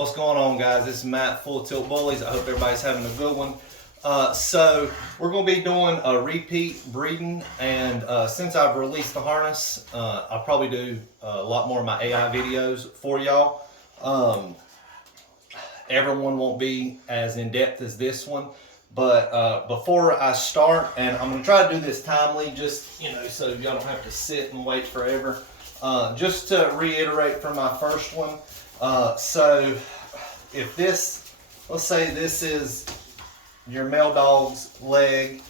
What's going on, guys? This is Matt, Full Tilt Bullies. I hope everybody's having a good one. So we're going to be doing a repeat breeding, and since I've released the harness, I'll probably do a lot more of my AI videos for y'all. Everyone won't be as in-depth as this one, but before I start, and I'm going to try to do this timely, just, so y'all don't have to sit and wait forever. Just to reiterate from my first one, so if this, let's say this is your male dog's leg,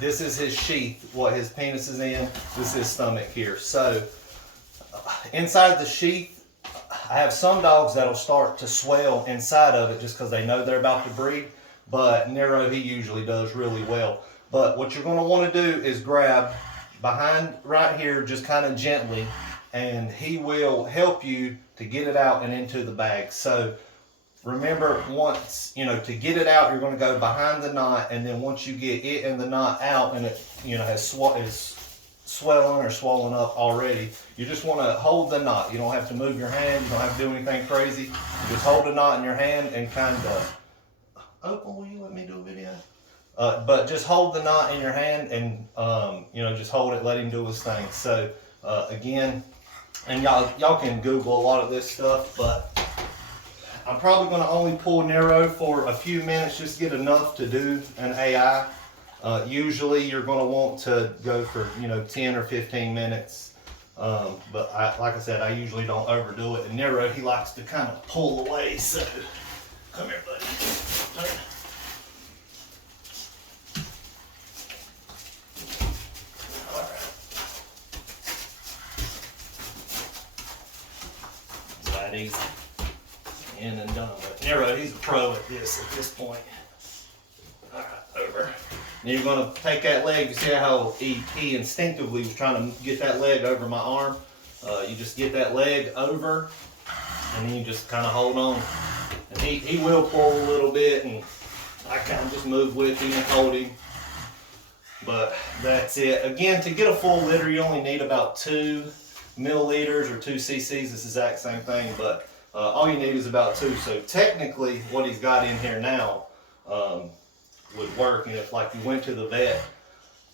this is his sheath, what his penis is in, this is his stomach here. So inside the sheath, I have some dogs that'll start to swell inside of it just because they know they're about to breed, but Nero, he usually does really well. But what you're going to want to do is grab behind right here, just kind of gently, and he will help you to get it out and into the bag. So remember, once, to get it out, you're going to go behind the knot, and then once you get it and the knot out and it, is swelling or swollen up already, you just want to hold the knot. You don't have to move your hand. You don't have to do anything crazy. You just hold a knot in your hand and kind of, will you let me do a video? But just hold the knot in your hand and, just hold it, let him do his thing. So, again, and y'all can Google a lot of this stuff, but I'm probably going to only pull Nero for a few minutes, just get enough to do an AI. Usually you're going to want to go for, 10 or 15 minutes. But like I said, I usually don't overdo it. And Nero, he likes to kind of pull away, so come here, buddy. Turn. Easy in and done with. Nero, he's a pro at this point. Alright, over. Now you're going to take that leg. You see how he instinctively was trying to get that leg over my arm? You just get that leg over, and then you just kind of hold on. And he will pull a little bit, and I kind of just move with him and hold him. But that's it. Again, to get a full litter, you only need about 2 milliliters or 2 cc's. It's the exact same thing, but all you need is about 2. So technically what he's got in here now would work. And if like you went to the vet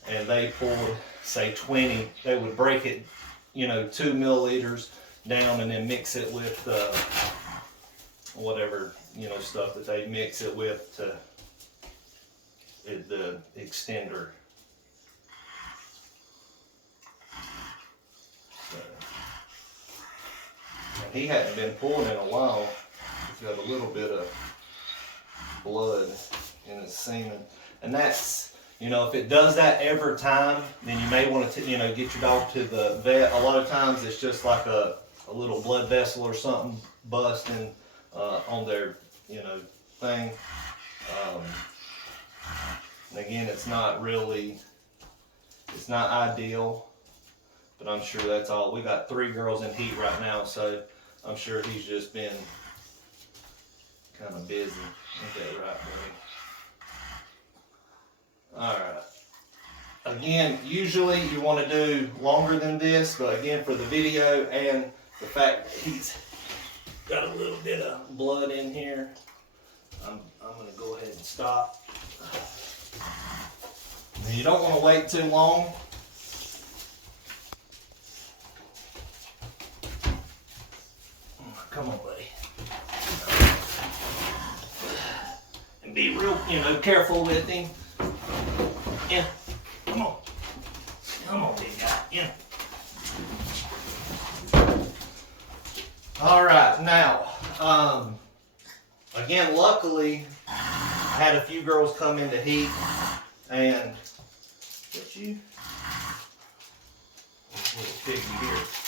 and they pulled say 20, they would break it 2 milliliters down and then mix it with whatever stuff that they mix it with to the extender. He hadn't been pulling in a while. He's got a little bit of blood in his semen. And that's, if it does that every time, then you may want to, get your dog to the vet. A lot of times it's just like a little blood vessel or something busting on their, thing. And again, it's not ideal. But I'm sure that's all. We got 3 girls in heat right now, so I'm sure he's just been kind of busy. Ain't that right, buddy? Alright. Again, usually you want to do longer than this, but again, for the video and the fact that he's got a little bit of blood in here, I'm going to go ahead and stop. Now, you don't want to wait too long. Come on, buddy. And be real, careful with him. Yeah. Come on. Come on, big guy. Yeah. All right. Now, again, luckily, I had a few girls come into heat, and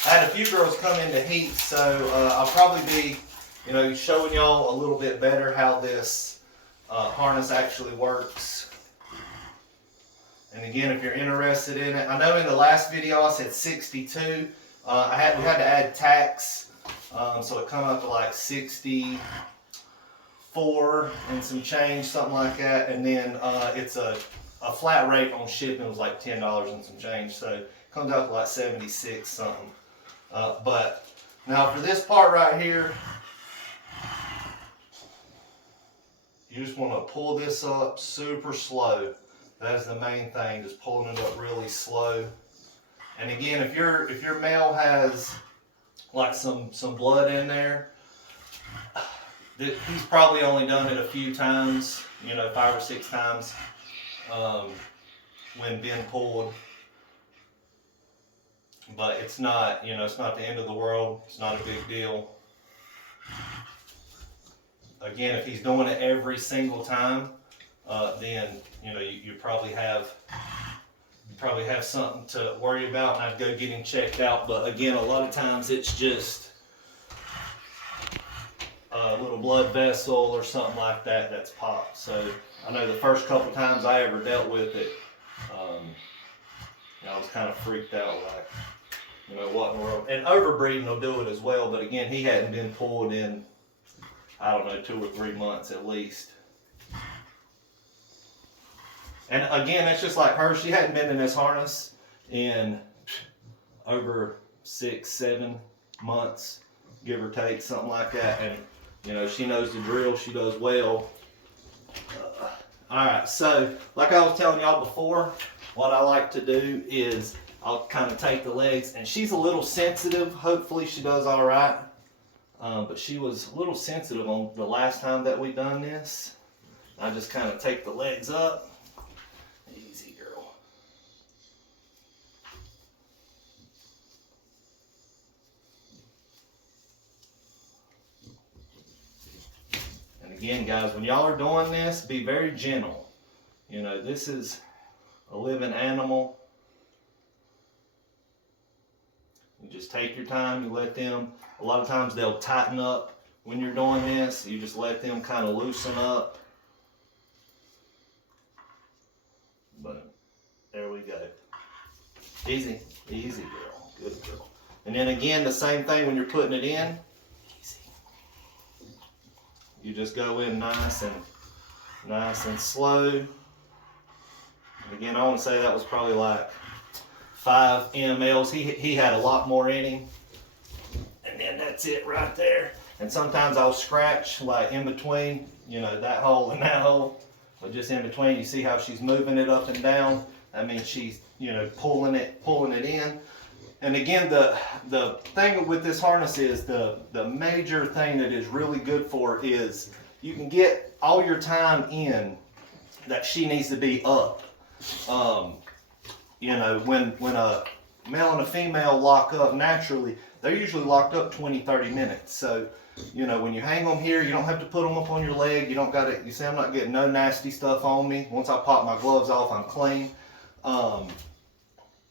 I had a few girls come into heat, so I'll probably be, showing y'all a little bit better how this harness actually works. And again, if you're interested in it, I know in the last video I said 62. We had to add tax, so it come up to like 64 and some change, something like that. And then it's a flat rate on shipping. It was like $10 and some change, so it comes out to like 76 something. But now for this part right here, you just want to pull this up super slow. That is the main thing, just pulling it up really slow. And again, if your male has like some blood in there, he's probably only done it a few times, 5 or 6 times when being pulled. But it's not, it's not the end of the world. It's not a big deal. Again, if he's doing it every single time, then you probably have something to worry about, and I'd go get him checked out. But again, a lot of times it's just a little blood vessel or something like that that's popped. So I know the first couple times I ever dealt with it, I was kind of freaked out, like, what in the world. And overbreeding will do it as well, but again, he hadn't been pulled in, I don't know, 2 or 3 months at least. And again, that's just like her. She hadn't been in this harness in over 6, 7 months, give or take, something like that. And she knows the drill. She does well. All right, so like I was telling y'all before, what I like to do is I'll kind of take the legs, and she's a little sensitive. Hopefully she does all right. But she was a little sensitive on the last time that we done this. I just kind of take the legs up. Easy, girl. And again, guys, when y'all are doing this, be very gentle. This is a living animal. You just take your time, you let them, a lot of times they'll tighten up when you're doing this. You just let them kind of loosen up. But there we go. Easy, easy, girl, good girl. And then again, the same thing when you're putting it in. Easy. You just go in nice and slow. And again, I want to say that was probably like 5 mLs. He had a lot more in him. And then that's it right there. And sometimes I'll scratch like in between, that hole and that hole. But just in between, you see how she's moving it up and down. That means she's, pulling it in. And again, the thing with this harness is the major thing that is really good for is you can get all your time in that she needs to be up. When a male and a female lock up naturally, they're usually locked up 20, 30 minutes. So, when you hang them here, you don't have to put them up on your leg. You don't got to, you see, I'm not getting no nasty stuff on me. Once I pop my gloves off, I'm clean.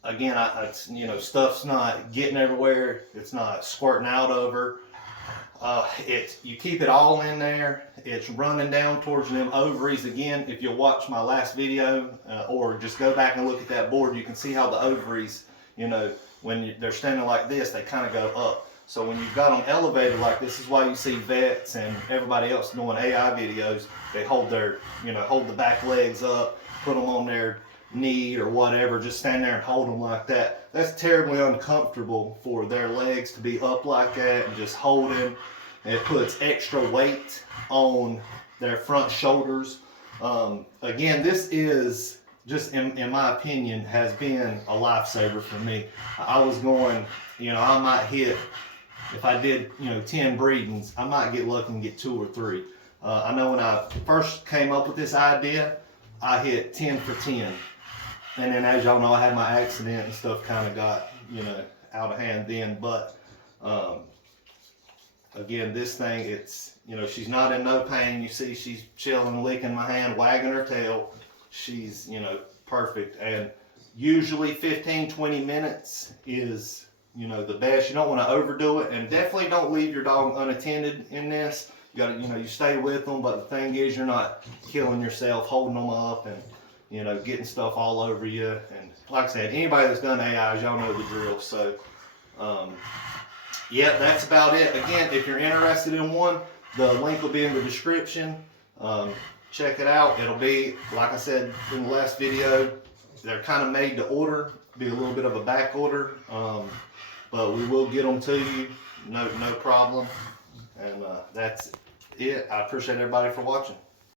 Again, stuff's not getting everywhere. It's not squirting out over. You keep it all in there. It's running down towards them ovaries. Again, if you'll watch my last video or just go back and look at that board, you can see how the ovaries, when they're standing like this, they kind of go up. So when you've got them elevated like this is why you see vets and everybody else doing AI videos, they hold their, hold the back legs up, put them on their knee or whatever, just stand there and hold them like that. That's terribly uncomfortable for their legs to be up like that and just holding. It puts extra weight on their front shoulders. Again, this is just, in my opinion, has been a lifesaver for me. I was going, I might hit, if I did, 10 breedings, I might get lucky and get 2 or 3. I know when I first came up with this idea, I hit 10 for 10. And then as y'all know, I had my accident and stuff kind of got, out of hand then. But again, this thing, it's, she's not in no pain. You see she's chilling, licking my hand, wagging her tail. She's, perfect. And usually 15, 20 minutes is, the best. You don't want to overdo it. And definitely don't leave your dog unattended in this. You got to, you stay with them. But the thing is, you're not killing yourself, holding them up and, getting stuff all over you. And like I said, anybody that's done AIs, y'all know the drill. So, yeah, that's about it. Again, if you're interested in one, the link will be in the description. Check it out. It'll be, like I said in the last video, they're kind of made to order. Be a little bit of a back order, but we will get them to you. No problem. And that's it. I appreciate everybody for watching.